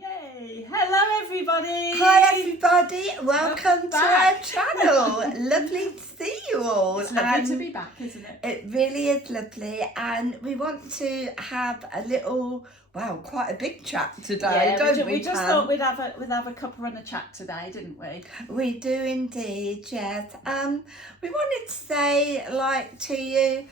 Yay! Hello everybody! Hi everybody, welcome to our back. channel. Lovely to see you all. It's lovely to And be back, isn't it? it really is lovely, and we want to have a little, quite a big chat today, don't we? We just thought we'd have a cuppa and a chat today, didn't we? We do indeed, yes. We wanted to say, to you,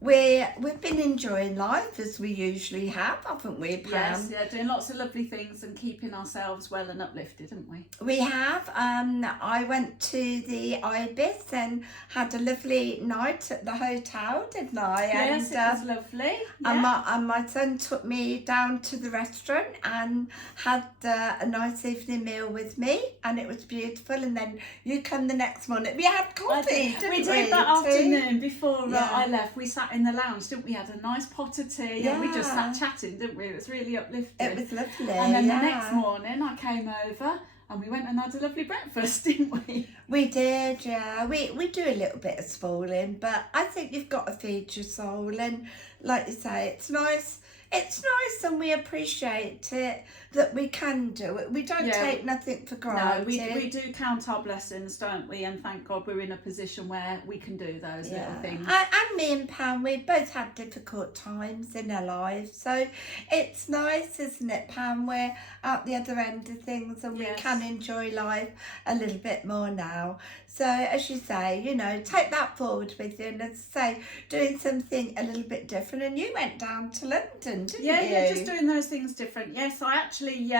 we've been enjoying life as we usually have, haven't we, Pam? Yes, yeah, doing lots of lovely things and keeping ourselves well and uplifted, haven't we? We have. I went to the Ibis and had a lovely night at the hotel, didn't I? Yes, and, it was lovely. And Yeah. my son took me down to the restaurant and had a nice evening meal with me, and it was beautiful. And then you come the next morning. We had coffee, didn't we? We did that tea? afternoon before Yeah. I left. We sat in the lounge, didn't we? Had a nice pot of tea and we just sat chatting, didn't we? It was really uplifting. It was lovely. And then the next morning I came over and we went and had a lovely breakfast, didn't we? We did, yeah. We do a little bit of spoiling, but I think you've got to feed your soul. And like you say, it's nice. It's nice, and we appreciate it that we can do it. We don't take nothing for granted. No, we do count our blessings, don't we? And thank God we're in a position where we can do those little things. And me and Pam, we both had difficult times in our lives. So it's nice, isn't it, Pam? We're at the other end of things and we can enjoy life a little bit more now. So as you say, take that forward with you. And as I say, doing something a little bit different. And you went down to London, didn't you? Yeah, just doing those things different. Yes, I actually,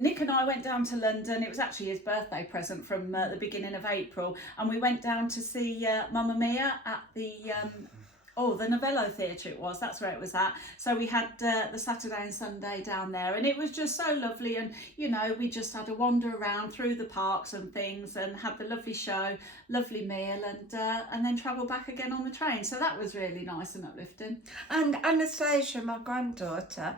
Nick and I went down to London. It was actually his birthday present from the beginning of April. And we went down to see Mamma Mia at the Novello Theatre it was. That's where it was at. So we had the Saturday and Sunday down there. And it was just so lovely. And, we just had a wander around through the parks and things and had the lovely show, lovely meal, and then travel back again on the train. So that was really nice and uplifting. And Anastasia, my granddaughter,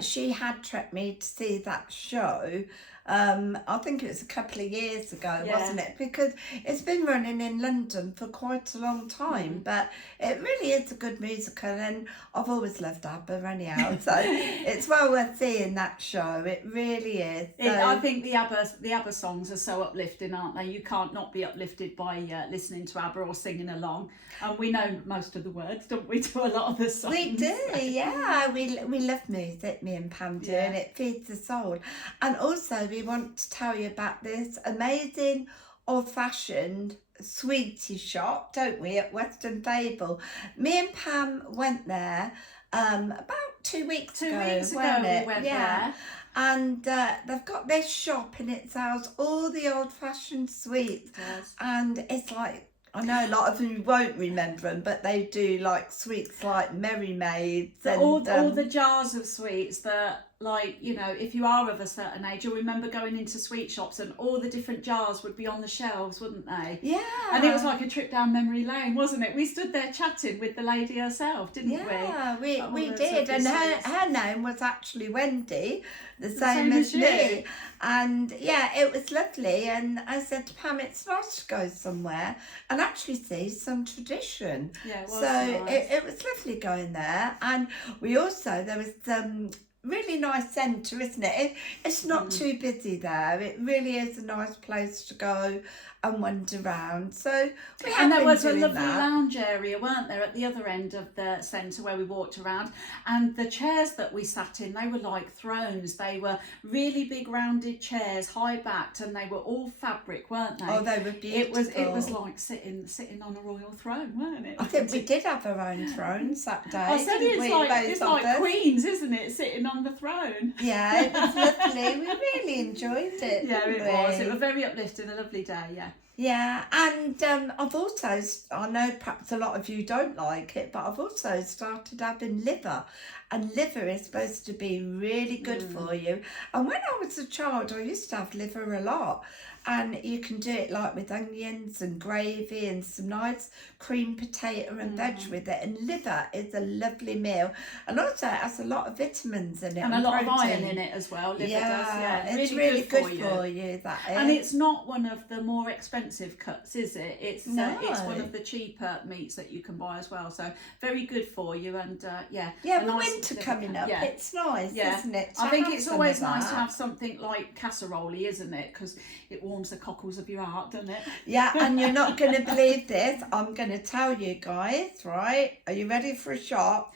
she had trekked me to see that show. I think it was a couple of years ago, wasn't it? Because it's been running in London for quite a long time, but it really is a good musical, and I've always loved ABBA anyhow, so it's well worth seeing that show. It really is. I think the ABBA songs are so uplifting, aren't they? You can't not be uplifted by listening to ABBA or singing along. And we know most of the words, don't we, to a lot of the songs? We do, yeah. We love music, me and Pam do, and it feeds the soul. And also, we want to tell you about this amazing old-fashioned sweetie shop, don't we, at Western Fable. Me and Pam went there about 2 weeks ago. 2 weeks ago we went there. And they've got this shop and it sells all the old-fashioned sweets. And it's like, I know a lot of you won't remember them, but they do like sweets like Merry Maids. And all the jars of sweets that, if you are of a certain age, you'll remember going into sweet shops and all the different jars would be on the shelves, wouldn't they? Yeah. And it was like a trip down memory lane, wasn't it? We stood there chatting with the lady herself, didn't we? Yeah, we did. And her name was actually Wendy, the same as me. And yeah, it was lovely. And I said to Pam, it's nice to go somewhere and actually see some tradition. Yeah, it was so nice. it was lovely going there. And there was really nice centre, isn't it? It's not too busy there. It really is a nice place to go and wander around. So there was a lovely lounge area, weren't there, at the other end of the centre where we walked around. And the chairs that we sat in, they were like thrones. They were really big rounded chairs, high backed, and they were all fabric, weren't they? Oh, they were beautiful. It was like sitting on a royal throne, weren't it? I think we did have our own thrones that day. I said it's like queens, isn't it, sitting on the throne? Yeah, it was lovely. We really enjoyed it. Yeah, it was. It was very uplifting, a lovely day, yeah. Yeah, and I've also, I know perhaps a lot of you don't like it, but I've also started having liver. And liver is supposed to be really good for you. And when I was a child, I used to have liver a lot. And you can do it like with onions and gravy and some nice cream potato and veg with it. And liver is a lovely meal. And also it has a lot of vitamins in it. And a lot of iron in it as well, liver does. Yeah, it's really good for you, that is. And it's not one of the more expensive cuts, is it? It's one of the cheaper meats that you can buy as well. So very good for you, and Yeah, we went winter coming up, Yeah. it's nice, Yeah. isn't it? I think it's always some of nice to that. have something like casserole, isn't it? Because it warms the cockles of your heart, doesn't it? Yeah, and you're not going to believe this. I'm going to tell you guys, right? Are you ready for a shot?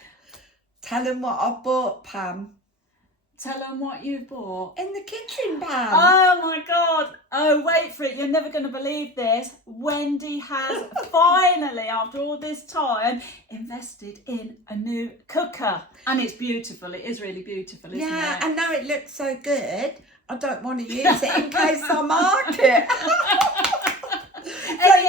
Tell them what I bought, Pam. Tell them what you bought. In the kitchen, Pam. Oh my God. Oh, wait for it. You're never going to believe this. Wendy has finally, after all this time, invested in a new cooker. And it's beautiful. It is really beautiful, isn't Yeah, it? and now it looks so good. I don't want to use it in case I mark it.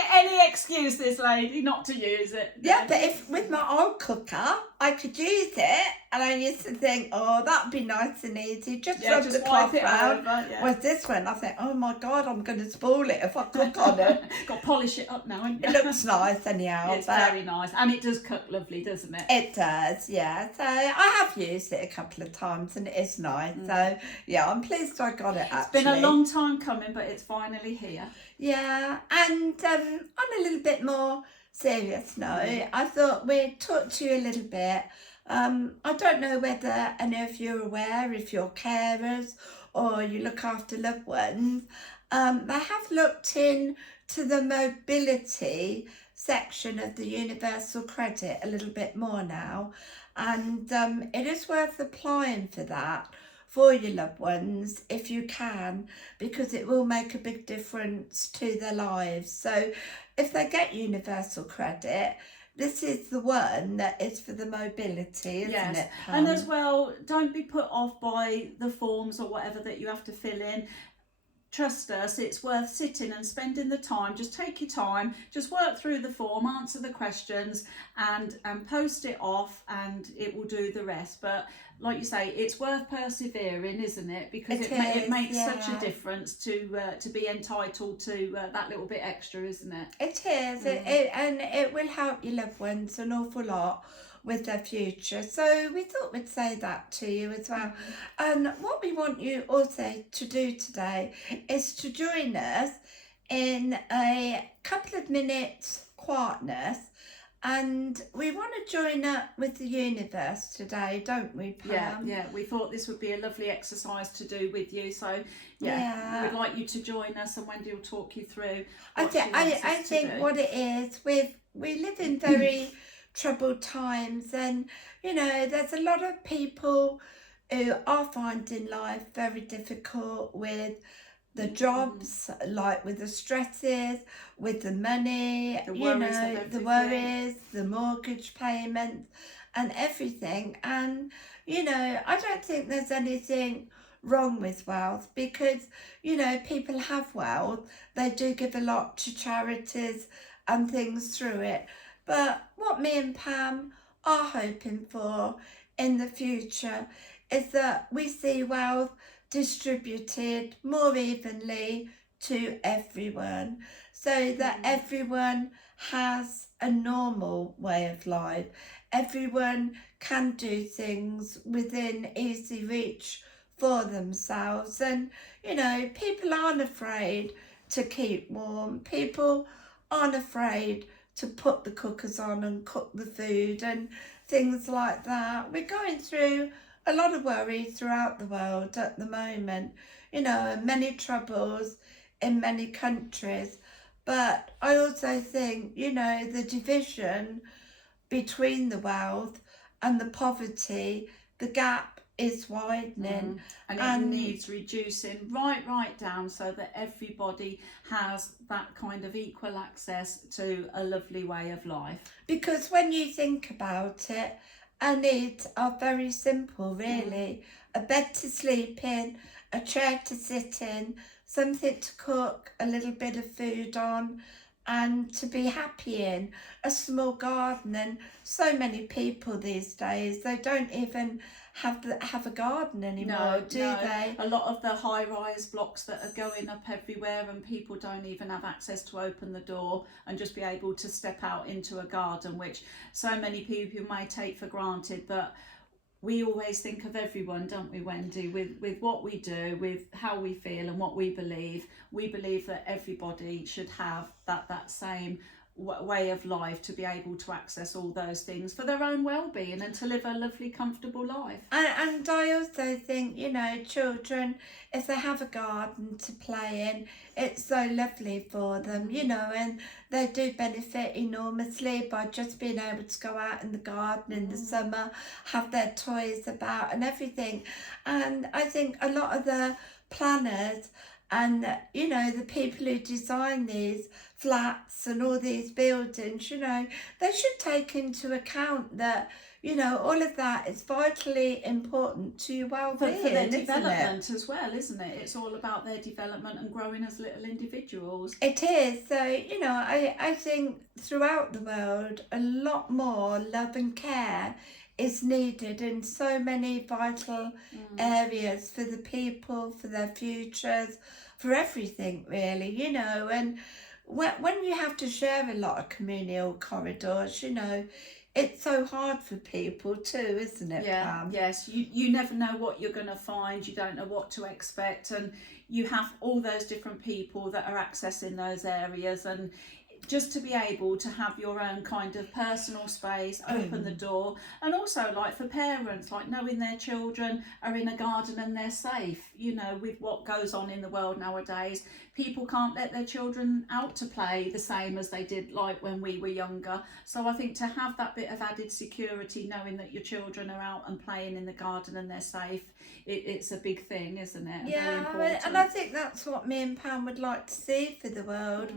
Any excuse, this lady, not to use it. Yeah, but if with my old cooker, I could use it, and I used to think, oh, that'd be nice and easy. Just rub the cloth round. Yeah. Whereas this one, I think, oh my God, I'm going to spoil it if I cook on it. Got to polish it up now. It looks nice anyhow. It's very nice, and it does cook lovely, doesn't it? It does, yeah. So I have used it a couple of times, and it is nice. So yeah, I'm pleased I got it. Actually, It's been a long time coming, but it's finally here. Yeah, and on a little bit more serious note, I thought we'd talk to you a little bit. I don't know whether any of you are aware, if you're carers or you look after loved ones, they have looked into the mobility section of the Universal Credit a little bit more now, and it is worth applying for that for your loved ones if you can, because it will make a big difference to their lives. So if they get Universal Credit, this is the one that is for the mobility, isn't it, Pam? And as well, don't be put off by the forms or whatever that you have to fill in. Trust us, it's worth sitting and spending the time. Just take your time, just work through the form, answer the questions, and post it off, and it will do the rest. But like you say, it's worth persevering, isn't it? Because it makes such a difference to be entitled to that little bit extra, isn't it? It is, and it will help your loved ones an awful lot with their future. So we thought we'd say that to you as well. And what we want you also to do today is to join us in a couple of minutes quietness, and we want to join up with the universe today, don't we, Pam? Yeah, we thought this would be a lovely exercise to do with you. So we'd like you to join us, and Wendy will talk you through what she wants us I to think do. what it is, we live in very troubled times, and you know there's a lot of people who are finding life very difficult with the jobs, like with the stresses, with the money, the worries, the mortgage payments and everything. And I don't think there's anything wrong with wealth, because people have wealth, they do give a lot to charities and things through it. But what me and Pam are hoping for in the future is that we see wealth distributed more evenly to everyone, so that everyone has a normal way of life. Everyone can do things within easy reach for themselves, and people aren't afraid to keep warm. People aren't afraid to put the cookers on and cook the food and things like that. We're going through a lot of worry throughout the world at the moment, many troubles in many countries. But I also think, the division between the wealth and the poverty, the gap is widening. And it needs reducing right down, so that everybody has that kind of equal access to a lovely way of life. Because when you think about it, our needs are very simple, really. A bed to sleep in, a chair to sit in, something to cook, a little bit of food on, and to be happy in, a small garden. And so many people these days, they don't even have a garden anymore, do they? A lot of the high-rise blocks that are going up everywhere, and people don't even have access to open the door and just be able to step out into a garden, which so many people may take for granted. But we always think of everyone, don't we, Wendy, with what we do, with how we feel and what we believe. We believe that everybody should have that same way of life, to be able to access all those things for their own well-being and to live a lovely, comfortable life. And I also think, you know, children, if they have a garden to play in, it's so lovely for them, you know, and they do benefit enormously by just being able to go out in the garden in the summer, have their toys about and everything. And I think a lot of the planners and, you know, the people who design these flats and all these buildings, you know, they should take into account that, you know, all of that is vitally important to your well-being, For their isn't development as well, isn't it? It's all about their development and growing as little individuals. It is. So, you know, I think throughout the world, a lot more love and care is needed in so many vital areas for the people, for their futures, for everything really, you know. And when you have to share a lot of communal corridors, you know, it's so hard for people too, isn't it, Pam? Yes, you never know what you're going to find. You don't know what to expect, and you have all those different people that are accessing those areas, and just to be able to have your own kind of personal space, open the door, and also like for parents, like knowing their children are in a garden and they're safe, you know, with what goes on in the world nowadays. People can't let their children out to play the same as they did like when we were younger. So I think to have that bit of added security, knowing that your children are out and playing in the garden and they're safe, it's a big thing, isn't it? Yeah, and I think that's what me and Pam would like to see for the world.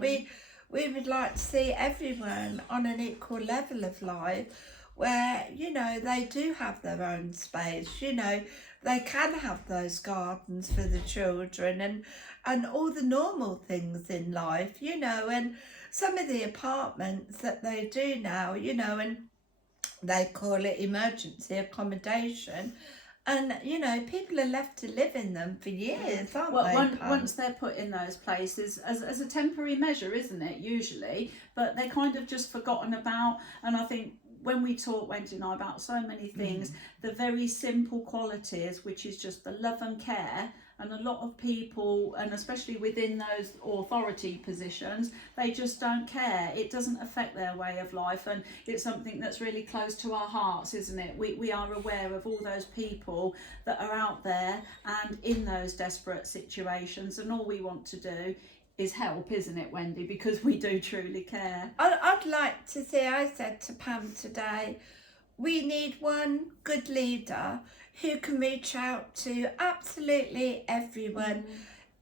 We would like to see everyone on an equal level of life where, you know, they do have their own space, you know, they can have those gardens for the children and all the normal things in life, you know. And some of the apartments that they do now, you know, and they call it emergency accommodation. And, you know, people are left to live in them for years, aren't they, Pam? Once they're put in those places as a temporary measure, isn't it, usually? But they're kind of just forgotten about. And I think when we talk, Wendy and I, about so many things, the very simple qualities, which is just the love and care, and a lot of people, and especially within those authority positions, they just don't care. It doesn't affect their way of life, and it's something that's really close to our hearts, isn't it? We are aware of all those people that are out there and in those desperate situations, and all we want to do is help, isn't it, Wendy? Because we do truly care. I'd like to see, I said to Pam today, we need one good leader who can reach out to absolutely everyone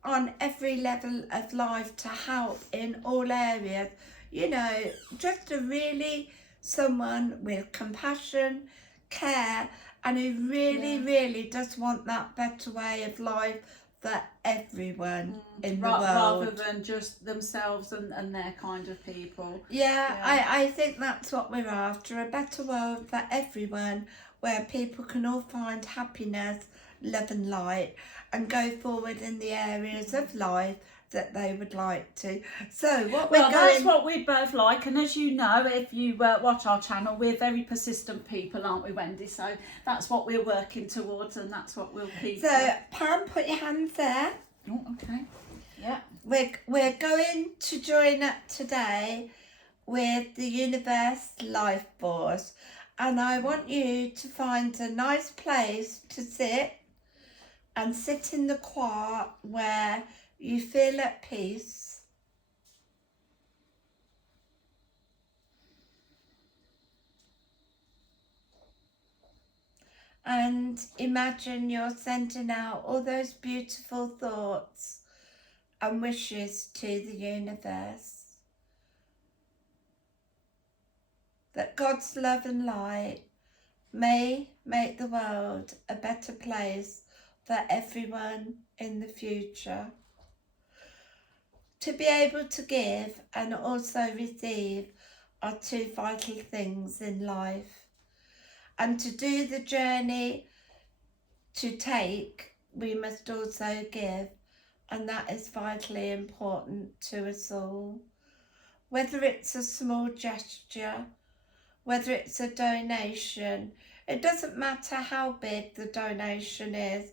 on every level of life to help in all areas. You know, just a really someone with compassion, care, and who really does want that better way of life for everyone in the world. Rather than just themselves and their kind of people. Yeah. I think that's what we're after, a better world for everyone, where people can all find happiness, love and light, and go forward in the areas of life that they would like to. So that's what we'd both like, and as you know, if you watch our channel, we're very persistent people, aren't we, Wendy? So that's what we're working towards, and that's what we'll keep. So Pam, put your hands there. Oh, okay. Yeah. We're going to join up today with the Universe Life Force, and I want you to find a nice place to sit and sit in the quiet where you feel at peace. And imagine you're sending out all those beautiful thoughts and wishes to the universe. That God's love and light may make the world a better place for everyone in the future. To be able to give and also receive are two vital things in life. And to do the journey to take, we must also give. And that is vitally important to us all. Whether it's a small gesture, whether it's a donation, it doesn't matter how big the donation is.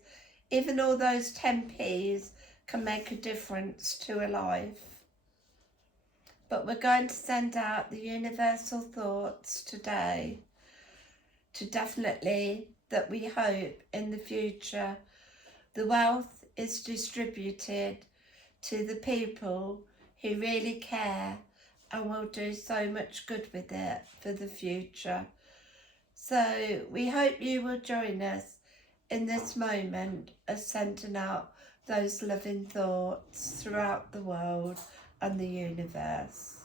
Even all those 10p's can make a difference to a life. but we're going to send out the universal thoughts today to definitely that we hope in the future the wealth is distributed to the people who really care and will do so much good with it for the future. So we hope you will join us in this moment of sending out those loving thoughts throughout the world and the universe.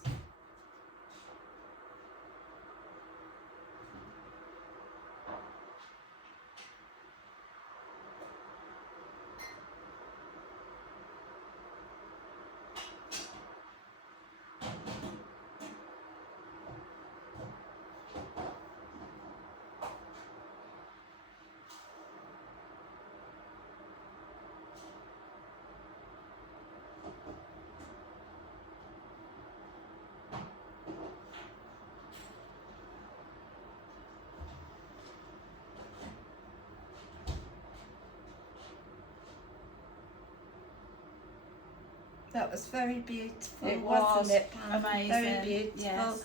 That was very beautiful, It wasn't was it, Pam? amazing. Very beautiful. Yes.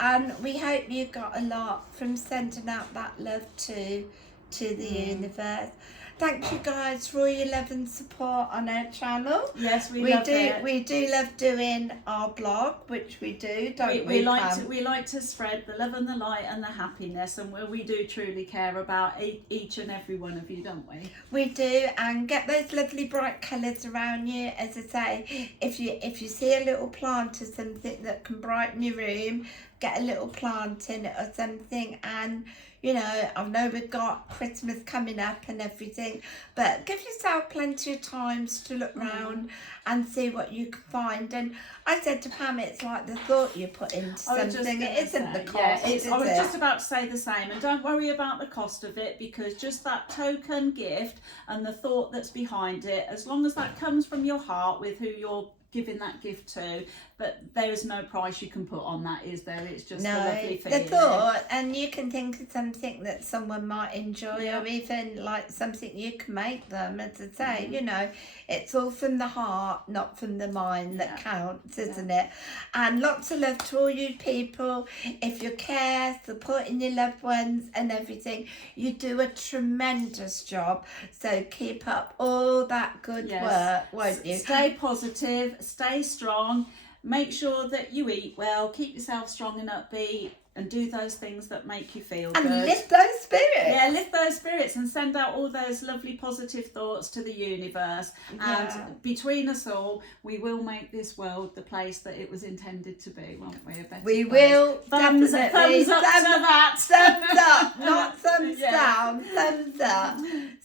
And we hope you got a lot from sending out that love to the universe. Thank you guys for all your love and support on our channel. Yes, we love it. We do love doing our blog, which we do, don't we? We like to spread the love and the light and the happiness, and we do truly care about each and every one of you, don't we? We do, and get those lovely bright colours around you. As I say, if you see a little plant or something that can brighten your room, get a little plant in it or something. And you know, I know we've got Christmas coming up and everything, but give yourself plenty of times to look round and see what you can find. And I said to Pam, it's like the thought you put into something. It isn't the cost, is I was it? just about to say the same, and don't worry about the cost of it, because just that token gift and the thought that's behind it, as long as that comes from your heart with who you're giving that gift to, but there is no price you can put on that, is there? It's just a lovely feeling. The thought, and you can think of something that someone might enjoy, or even like something you can make them. As I say, you know, it's all from the heart, not from the mind, that counts, isn't it? And lots of love to all you people. If you care, supporting your loved ones and everything, you do a tremendous job. So keep up all that good work, won't you? Stay positive, stay strong. Make sure that you eat well, keep yourself strong and upbeat, and do those things that make you feel good. And lift those spirits. Yeah, lift those spirits and send out all those lovely positive thoughts to the universe. And between us all, we will make this world the place that it was intended to be, won't we? We will, Thumbs up to that. Thumbs up, not thumbs down, thumbs up.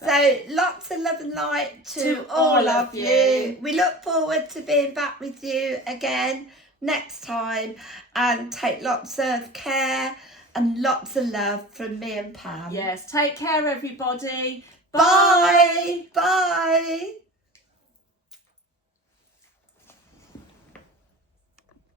So lots of love and light to all of you. We look forward to being back with you again next time, and take lots of care and lots of love from me and Pam. Yes, take care everybody. Bye. Bye.